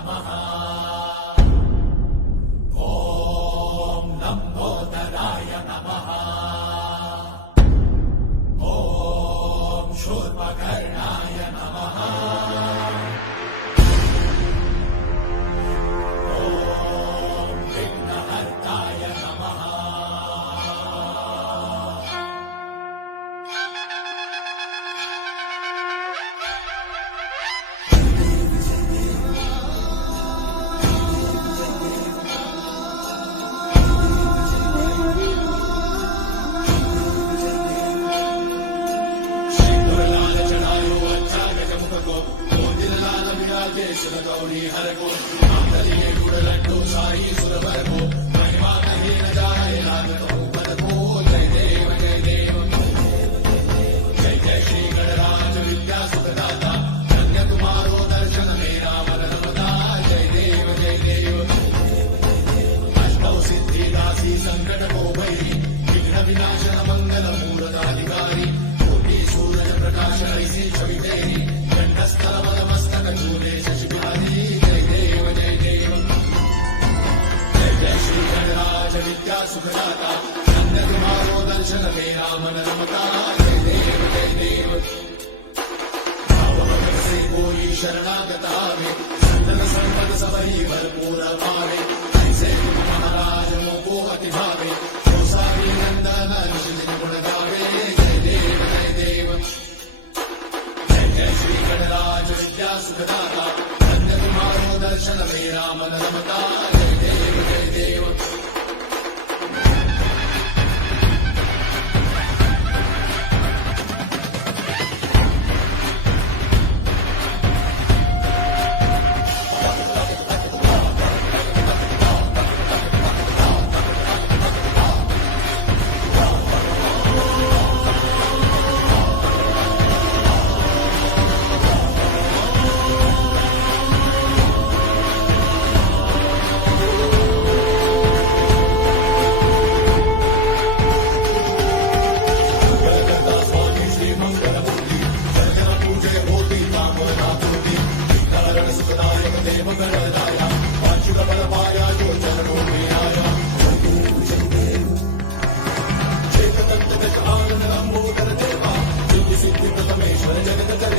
नमः ॐ लम्बोदराय नमः ॐ शूर्पकर्णाय नमः ॐ विघ्नहर्ताय नमः गौरी हर को मांगलिये गुड़ लड्डू शाही सुरवर को महिमा कहीं न जाए लागत हो पद को जय देव जय देव जय जय श्री गणराज विद्या सुखदाता धन्य तुम्हारो दर्शन मेरा मन रमता जय देव जय देव अष्टौ सिद्धि दासी संकट को भैरी विघ्न विनाशन मंगल मूलदाधिकारी कोटि सूरज प्रकाश ऐसी छवि तेरी कंठस्थल मस्तक चूले विद्या सुखदाता धन्य तुम्हारो दर्शन मेरा मन रमता जय देव जय देव भावभक्त से कोई शरणागत आवे संतन संपद सबही भरपूर भावे ऐसे तुम महाराज मोको अति भावे जो सारी नंदन निज गुण गावे जय देव जय देव जय जय श्री गणराज विद्या सुखदाता धन्य तुम्हारो दर्शन मेरा मन रमता जय देव जय देव जगत